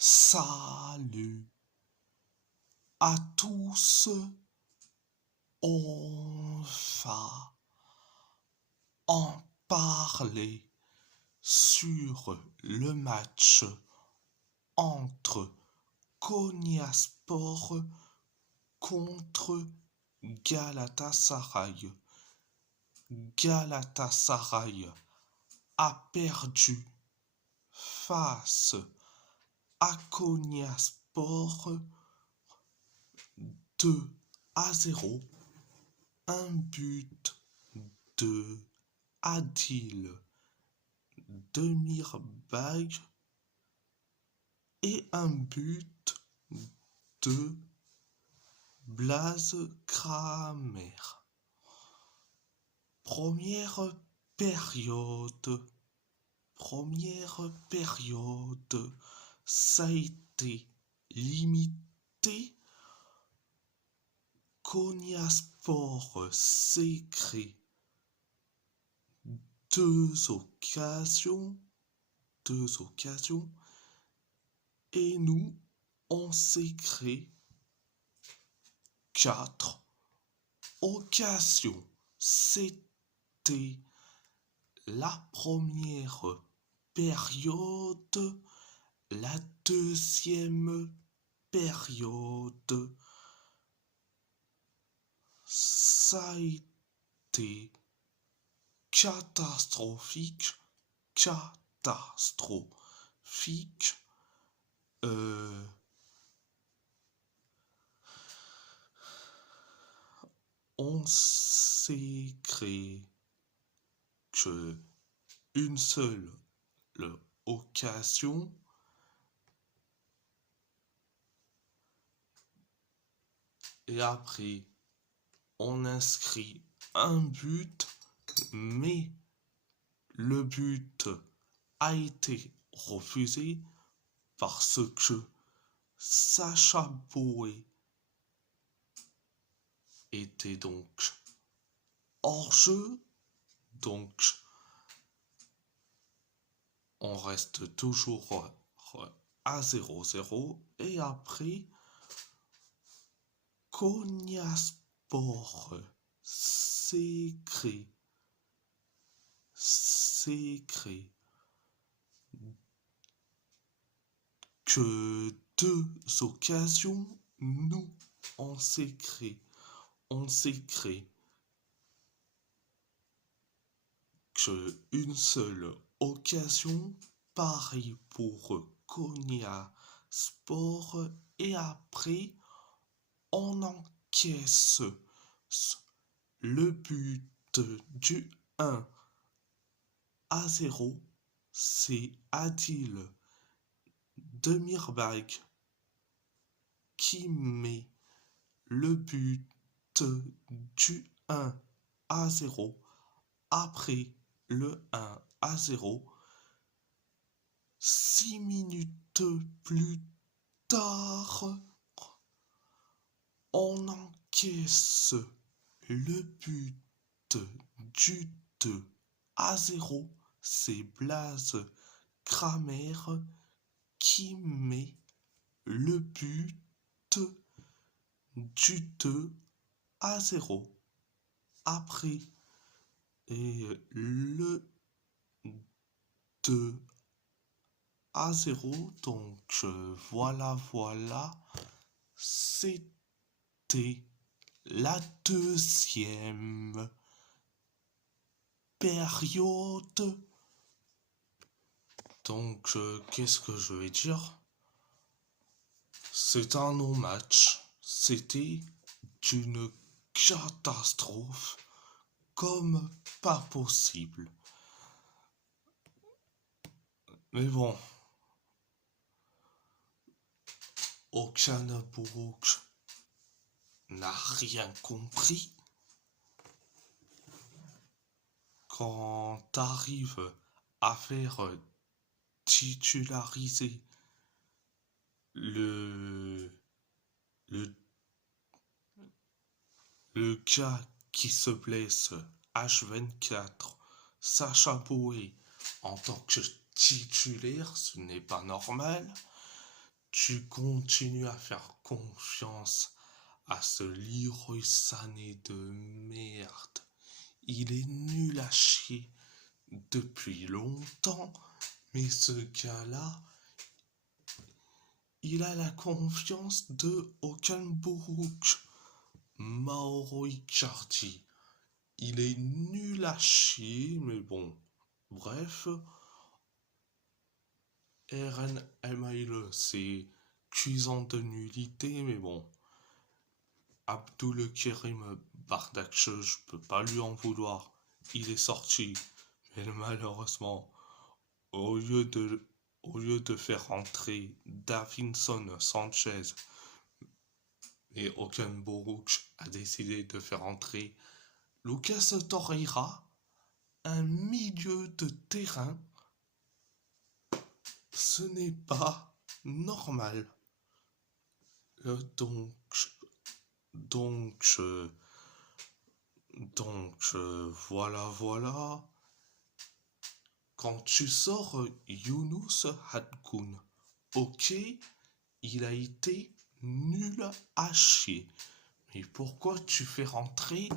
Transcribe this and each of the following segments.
Salut à tous, on va en parler sur le match entre Konyaspor contre Galatasaray. Galatasaray a perdu face à Konyaspor 2-0, un but de Adil Demirbay et un but de Blaise Kramer. Première période, ça a été limité. Konyaspor s'est créé deux occasions et nous on s'est créé 4 occasions. C'était la première période. La deuxième période, ça a été catastrophique. On s'est créé que une seule occasion. Et après, on inscrit un but, mais le but a été refusé parce que Sacha Boey était donc hors jeu. Donc, on reste toujours à 0-0. Et après, Konyaspor s'est créé que deux occasions. Nous, on s'est créé que une seule occasion. Pareil pour Konyaspor. Et après, on encaisse le but du 1-0. C'est Adil Demirbay qui met le but du 1-0. Après le 1-0, 6 minutes plus tard, on encaisse le but du 2-0. C'est Blaise Kramer qui met le but du 2-0. Après, et le 2-0. Donc voilà, c'était la deuxième période. Donc qu'est-ce que je vais dire? C'est un non-match. C'était une catastrophe comme pas possible. Mais bon, Okanaburuk n'a rien compris. Quand t'arrives à faire titulariser le gars qui se blesse H24, Sacha Boey, en tant que titulaire, ce n'est pas normal. tu continues à faire confiance à ce Leroy Sané de merde. Il est nul à chier depuis longtemps, mais ce gars-là, il a la confiance de Hülkenberg. Mauro Icardi, il est nul à chier, mais bon, bref. Eren Email, c'est cuisant de nullité, mais bon. Abdul Kerim Bardakche, je peux pas lui en vouloir. Il est sorti, mais malheureusement, au lieu de, au lieu de faire entrer Davinson Sanchez, et Hülkenberg a décidé de faire entrer Lucas Torreira, un milieu de terrain. Ce n'est pas normal. Donc, donc, voilà. Quand tu sors Younous Hadkoun, ok, il a été nul à chier. Mais pourquoi tu fais rentrer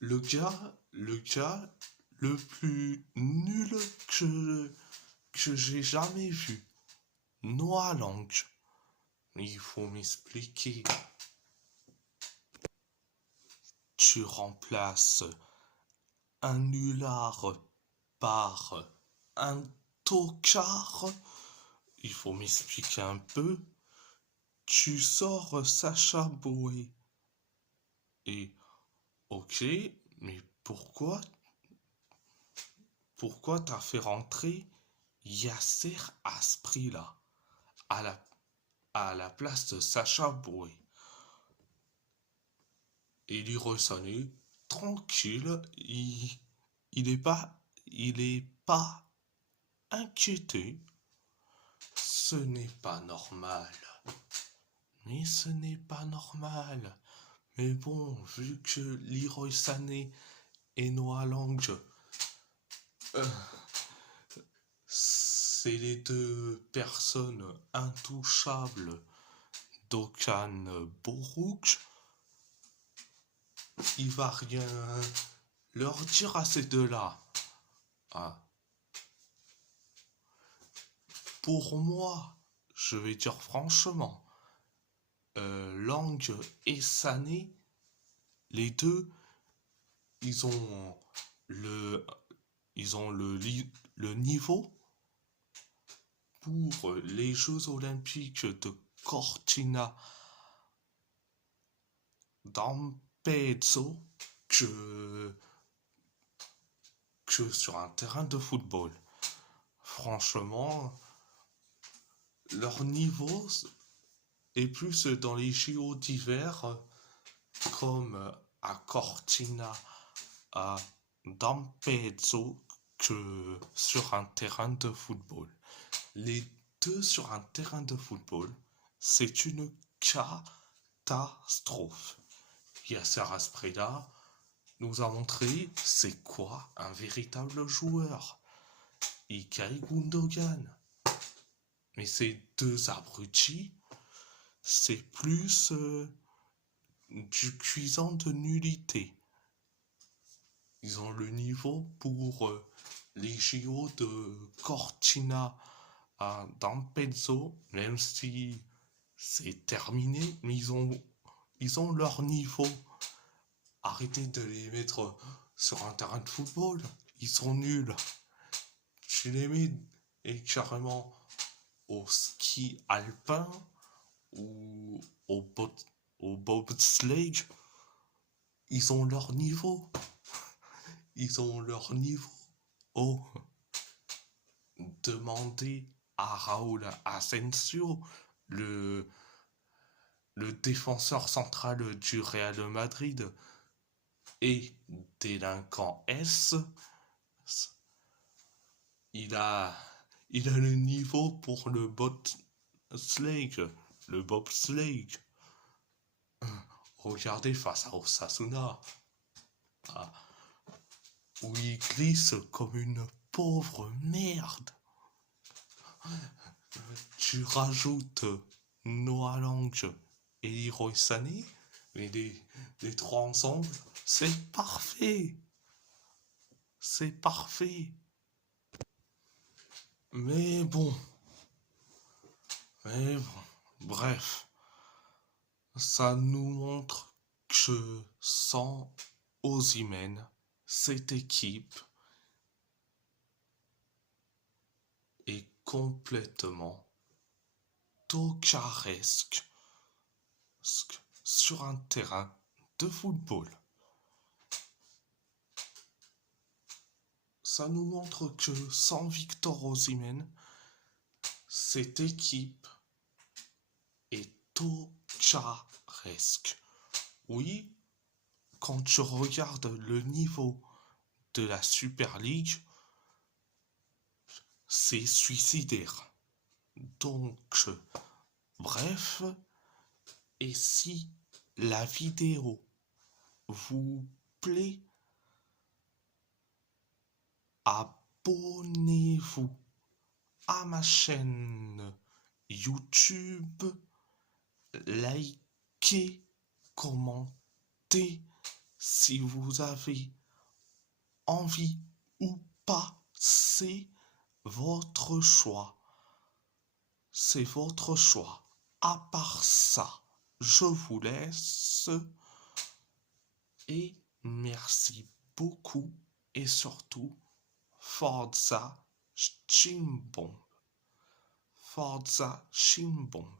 le gars le plus nul que j'ai jamais vu? Noah Lang. Il faut m'expliquer. Tu remplaces un nulard par un tocard. Il faut m'expliquer un peu. Tu sors Sacha Boey. Et ok, mais pourquoi t'as fait rentrer Yasser Asprilla à la place de Sacha Boey? Et Leroy Sané, tranquille, il est pas inquiété. Ce n'est pas normal. Mais ce n'est pas normal. Mais bon, vu que Leroy Sané et Noah Lang, c'est les deux personnes intouchables d'Okan Borouk, il va rien leur dire à ces deux-là. Ah. Pour moi, je vais dire franchement, Lang et Sané, les deux, ils ont le niveau pour les Jeux Olympiques de Cortina d'Ampezzo que sur un terrain de football. Franchement, leur niveau est plus dans les JO d'hiver comme à Cortina d'Ampezzo que sur un terrain de football. Les deux sur un terrain de football, c'est une catastrophe. Yasser Asprilla nous a montré c'est quoi un véritable joueur. Ilkay Gundogan. Mais ces deux abrutis, c'est plus du cuisant de nullité. Ils ont le niveau pour les JO de Cortina d'Ampezzo, même si c'est terminé, mais ils ont leur niveau. Arrêtez de les mettre sur un terrain de football, ils sont nuls. Tu les mets et carrément au ski alpin ou au bobsleigh, ils ont leur niveau. Ils ont leur niveau. Oh, demandez à Raúl Asensio, le défenseur central du Real Madrid et délinquant S, il a le niveau pour le bobsleigh. Le bobsleigh. Regardez face à Osasuna, où il glisse comme une pauvre merde. Tu rajoutes Noah Lang et Leroy Sané, mais les trois ensemble, c'est parfait. C'est parfait. Mais bon, bref, ça nous montre que sans Osimhen, cette équipe est complètement tocaresque sur un terrain de football. Ça nous montre que sans Victor Osimhen, cette équipe est tocaresque. Oui, quand tu regardes le niveau de la Super League, c'est suicidaire. Donc, bref, et si la vidéo vous plaît, abonnez-vous à ma chaîne YouTube, likez, commentez si vous avez envie ou pas, c'est votre choix. C'est votre choix. À part ça, je vous laisse et merci beaucoup et surtout Forza Chimbomb. Forza Chimbomb.